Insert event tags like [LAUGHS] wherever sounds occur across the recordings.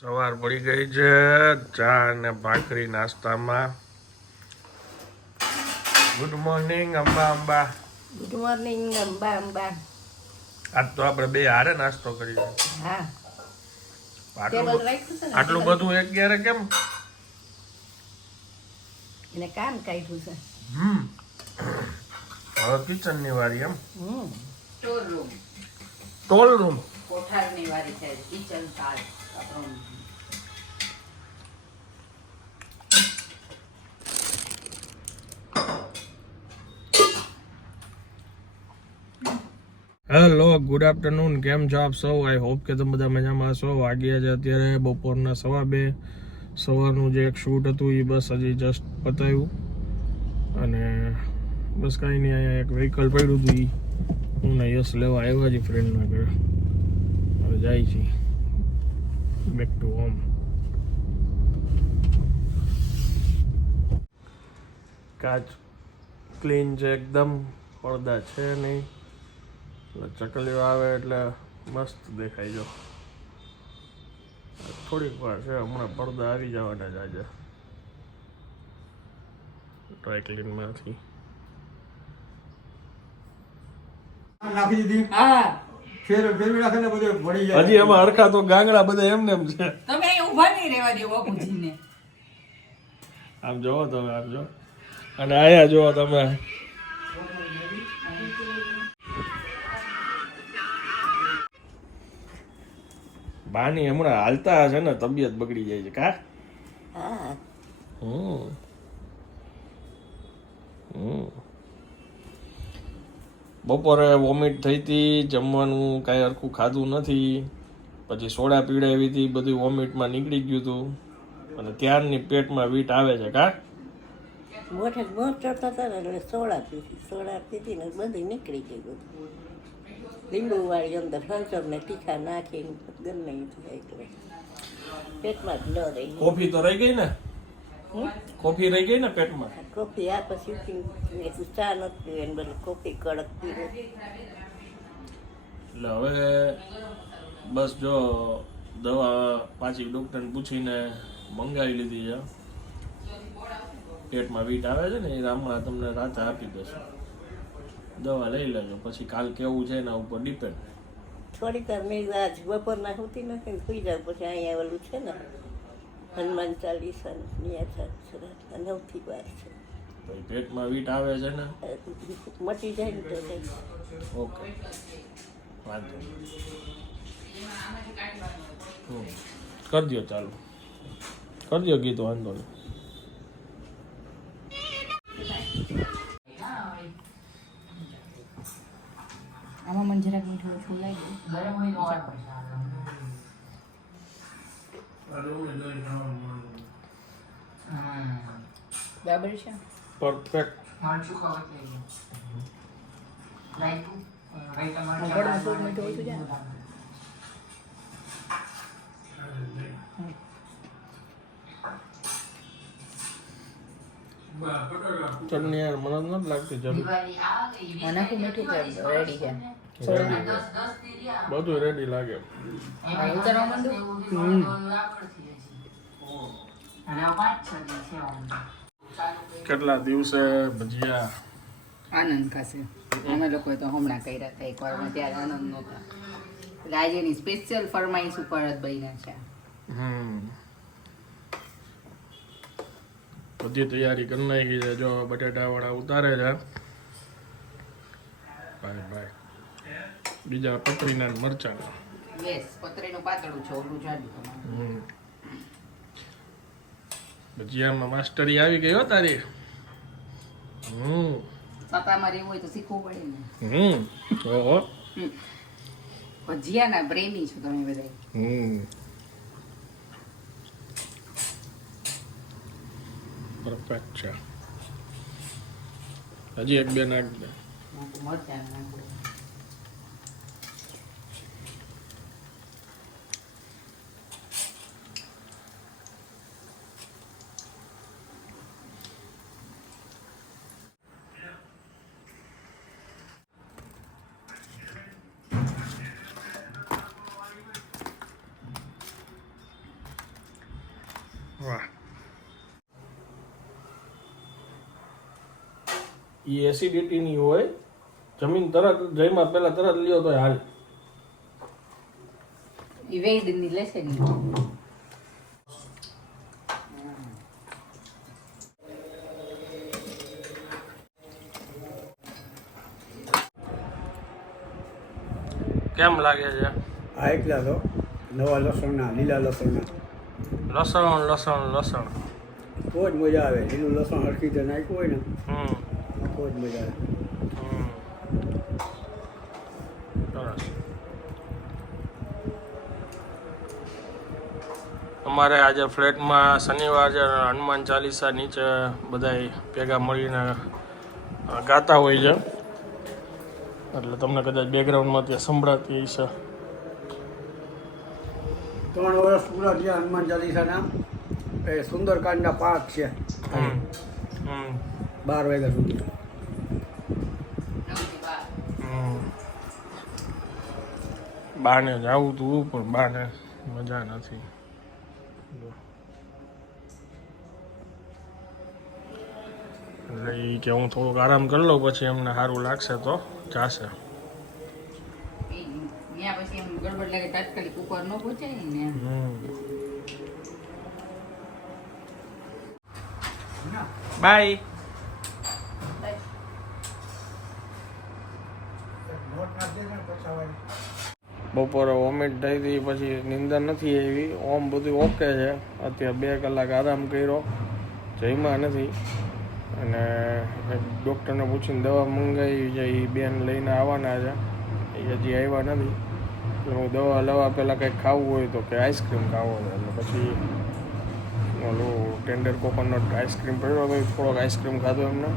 સવાર પડી ગઈ છે. ચા અને ભાખરી નાસ્તામાં. Good morning Amba Amba. Good morning Amba Amba. આજ તો આપણે બે હારે નાસ્તો કરી હા. આટલું ને? બધું એક ક્યારે કેમ? એને કામ કાઢ્યું છે. હમ. હવે કિચનની વારી એમ. હમ. રૂમ ટોલ રૂમ કોઠારની વારી છે કિચન આપણું હેલો ગુડ આફ્ટરનૂન કેમ છો આપ સૌ? આઈ હોપ કે તમે બધા મજામાં છો વાગ્યા છે અત્યારે બપોરના સવા બે. સવારનું જે એક શૂટ હતું એ બસ હજી જસ્ટ પતાવ્યું અને બસ કાંઈ નહીં, અહીંયા એક વ્હીકલ પડ્યું હતું એ હું ને યશ લેવા આવ્યા છે ફ્રેન્ડના ઘરે. હવે જાય છે બેક ટુ હોમ કાચ ક્લીન છે એકદમ પડદા છે નહીં. એટલે ચકલીઓ આવે એટલે મસ્ત દેખાય જો. થોડીક વાર છે હમણાં પડદા આવી જવાના જ આજે. ડ્રાય ક્લીનમાંથી નાખી દીધી. હા. ફેર ફેરવી નાખે ને બધું મળી જાય. હજી એમાં હરખા તો ગાંગડા બધા એમને એમ છે. તમે અહીં ઊભા નહીં રહેવા દો બાપુજીને. આમ જોવો તમે આમ જો અને આયા જોવો તમે. બાની હમણાં હાલતા હશે ને તબિયત બગડી જાય છે. કા? હા. હમ. હમ. બપોરે વોમિટ થઈ હતી જમવાનું કાંઈ હરખું ખાધું નથી. પછી સોડા પીડાવી હતી બધું વોમિટમાં નીકળી ગયું હતું. અને ત્યારની પેટમાં વીટ આવે છે કા? ચડતા હતા ને એટલે સોડા પીધી સોડા પીધી ને બધી નીકળી બધું. લીંબુ વાળી અંદર હળદર ને તીખા નાખીને ગમે એટલે પેટમાં જ ન રહી. કોફી તો રહી ગઈ ને? કોફી રહી ગઈ ને પેટમાં? કોફી આ પછી ચા નથી એને બદલે કોફી કડક એટલે હવે બસ જો દવા પાછી ડૉક્ટરને પૂછીને મંગાવી લીધી છે. પેટમાં વીટ આવે છે ને એ હમણાં તમને રાતે આપી દેશે. દવા લઈ લેજો પછી કાલ કેવું છે એના ઉપર ડિપેન્ડ થોડીક વાર મેં આજ બપોરના હોતી નથી સુઈ જાવ પછી અહીંયા ઓલું છે ને હનુમાન ચાલીસા નિયા છે નવથી બાર છે. પછી પેટમાં વીટ આવે છે ને? મટી જાય ને તો ઓકે. વાંધો નહીં. હમ. કરી દો ચાલુ. કરી દો ગીત વાંધો નહીં. આમાં મને જરાક મીઠું ઓછું લાગ્યું. ગરમ હોય બરાબર છે પરફેક્ટ મીઠું ચટણી યાર મને નથી લાગતી જરૂર આનાથી મીઠું છે રેડી છે બધું રેડી લાગે. કેટલા દિવસે ભજીયા? આનંદ ખાશે. અમે લોકોએ તો હમણાં કર્યા હતા એક વાર ત્યારે આનંદ નહોતા. એટલે આજે એની સ્પેશિયલ ફરમાઈશ ઉપર જ બન્યા છે. હમ. બધી તૈયારી કરી નાખી છે. જો બટેટા વાળા ઉતારે છે. ભાઈ ભાઈ બીજા પતરીના ને મરચાના. યસ પતરીનું પાતળું છે ઓલું જાડું તમારું. ભજીયામાં માસ્ટરી આવી ગઈ હો તારી. હમ. પાપા મારે એવું હોય તો શીખવું પડે ને. હમ. ઓહો. ભજીયાના પ્રેમી છો તમે બધા હમ. પરફેક્ટ છે હજી એક બે નાખ દે. મરચાં નાખો. એ એસિડિટીની હોય જમીન તરત જઈમાં પહેલા તરત લ્યો તો હાલ. એ વેડની લેશે કેમ લાગે છે? આ એકલા તો નવા લસણના લીલા લસણના. લસણ લસણ લસણ. બહુ જ મજા આવે. લીલું લસણ હરખી રીતે નાખ્યું હોય ને હમ. તો જ મજા આવે અમારે આજે ફ્લેટમાં શનિવાર છે હનુમાન ચાલીસા નીચે બધાય ભેગા મળીને ગાતા હોય છે. એટલે તમને કદાચ બેકગ્રાઉન્ડમાં ત્યાં સંભળાતી હશે. ત્રણ વર્ષ પૂરા થયા હનુમાન ચાલીસાના. એ સુંદરકાંડના પાઠ છે. બાર વાગ્યા સુધી. બાને જવું તું પણ બાને મજા નથી. એટલે એ કે હું થોડુંક આરામ કરી લઉં પછી એમને સારું લાગશે તો જાશે. બાય પછી એમ ગડબડ લાગે તાત્કાલિક ઉપર ન પહોંચાય ને એમ. બાય. બપોરે વોમિટ થઈ હતી પછી નિંદર નથી આવી. ઓમ બધું ઓકે છે. અત્યારે બે કલાક આરામ કર્યો. જમ્યા નથી. અને ડૉક્ટરને પૂછીને દવા મંગાવી છે એ બેન લઈને આવવાના છે. એ હજી આવ્યા નથી. હું દવા લેવા પહેલાં કંઈક ખાવું હોય તો કે આઈસ્ક્રીમ ખાવો છે. એટલે પછી ઓલું ટેન્ડર કોકોનટ આઈસ્ક્રીમ પડ્યો હતો થોડોક આઈસ્ક્રીમ ખાધો એમને.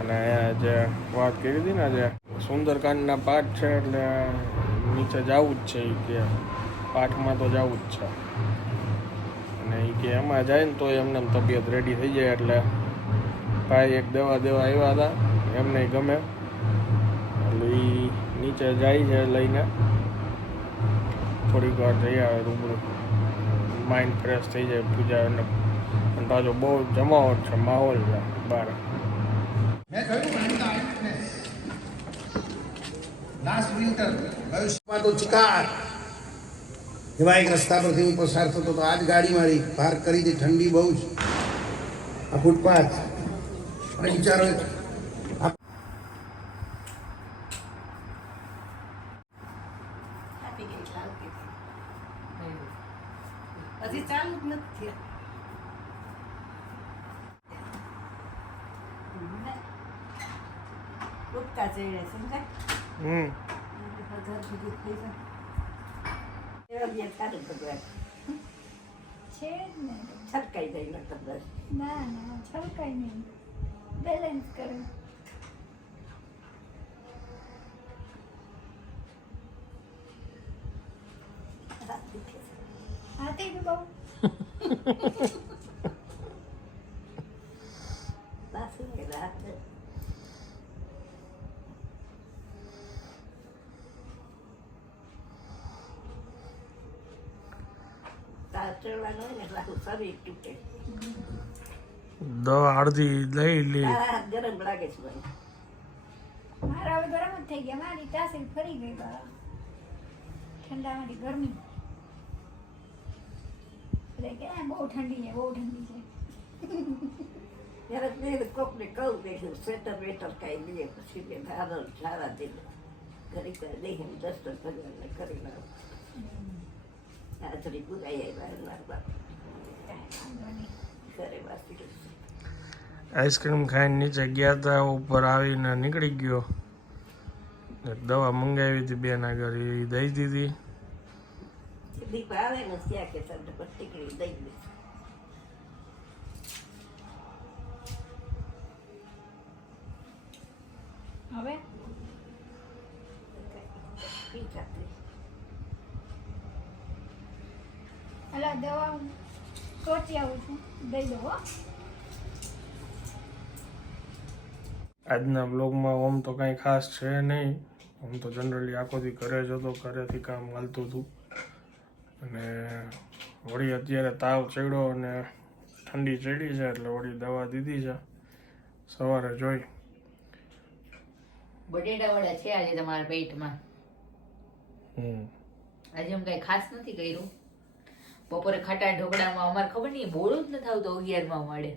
અને જે વાત કરી હતી ને જે સુંદરકાંડના પાઠ છે, એટલે નીચે જવું જ છે એ કે પાઠમાં તો જવું જ છે. અને એ કે એમાં જાય ને તો એમને તબિયત રેડી થઈ જાય એટલે ભાઈ એક દવા દેવા આવ્યા હતા, એમને ગમે. એટલે એ નીચે જાય છે લઈને. થોડીક વાર જઈ આવે રૂબરૂ. માઇન્ડ ફ્રેશ થઈ જાય પૂજા અને પાછો બહુ જમાવટ છે, માહોલ છે બહાર. માં તો ચિકાર. એવા એક રસ્તા પરથી હું પસાર થતો તો આજ ગાડી મારી પાર્ક કરી હતી. ઠંડી બહુ જ આ ફૂટપાથ. અને વિચારો. હજી ચાલુ જ નથી સમજાય? હમ. સુધી જાય ને ન કદાચ ના ના છલકાય નહીં બેલેન્સ કરે હાથી તો બહુ [LAUGHS] પાછું ને રાત તાર ચડવાનું હોય ને એટલે આખું શરીર તૂટે દવા અડધી લઈ લી. ગરમ લાગે છે ભાઈ. મારા હવે ગરમ જ થઈ ગયા. મારી તાસીર ફરી ગઈ બા. ઠંડામાંથી ગરમી. એટલે કે બહુ ઠંડી છે બહુ ઠંડી છે. ત્યારે મેં કોકને કહું કે સ્વેટર વેટર કાંઈ લે પછી કે ધારો સારા દે ઘડી કરે દઈને દસ્તર ભગવાનને કરી લાવ પુરાઈ આવ્યા ઘરે વાસી આઈસ્ક્રીમ ખાઈને નીચે ગયા હતા ઉપર આવીને નીકળી ગયો. દવા મંગાવી હતી બેન ઘરે એ દઈ દીધી. ને હવે અલા દવા સોચી આવું છું. દઈ દો આજના બ્લોગમાં ઓમ તો કાંઈ ખાસ છે નહીં. ઓમ તો જનરલી આખોથી ઘરે જ હતો ઘરેથી કામ હાલતું હતું. અને વળી અત્યારે તાવ ચડ્યો અને ઠંડી ચડી છે એટલે વળી દવા દીધી છે. સવારે જોઈ. બટેટા વડા છે આજે તમારા પેટમાં. હમ. આજે એમ કઈ ખાસ નથી કર્યું. બપોરે ખાટા ઢોકળામાં અમારે ખબર નહીં બોળું જ નથી આવતો અગિયારમાં મળે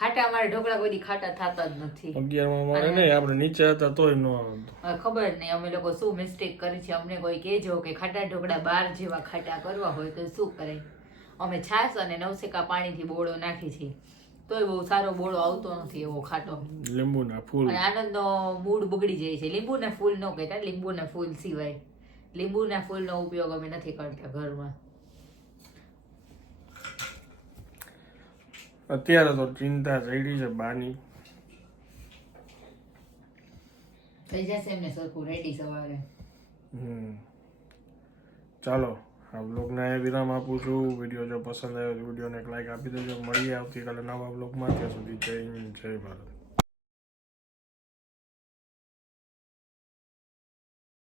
ખાટા અમારે ઢોકળા કોઈ ખાટા થતા જ નથી. અગિયારમાં મારે નહીં આપણે નીચે હતા તોય ન આવતું. ખબર નહીં અમે લોકો શું મિસ્ટેક કરી છે અમને કોઈ કહેજો કે ખાટા ઢોકળા બાર જેવા ખાટા કરવા હોય તો શું કરે અમે છાશ અને નવસેકા પાણીથી બોળો નાખી છીએ તોય બહુ સારો બોળો આવતો નથી એવો ખાટો. લીંબુના ફૂલ. અને આનંદનો મૂડ બગડી જાય છે. લીંબુના ફૂલ ન કહેતા લીંબુના ફૂલ સિવાય. લીંબુના ફૂલનો ઉપયોગ અમે નથી કરતા ઘરમાં. અત્યારે તો ચિંતા ચડી છે બાની. થઈ જશે એમને સરખું રેડી સવારે. હમ. ચાલો આ બ્લોગને એ વિરામ આપું છું. વીડિયો જો પસંદ આવ્યો વિડીયોને એક લાઈક આપી દેજો. મળીએ આવતીકાલે નવા બ્લોગમાં ત્યાં સુધી જય હિન્દ જય ભારત.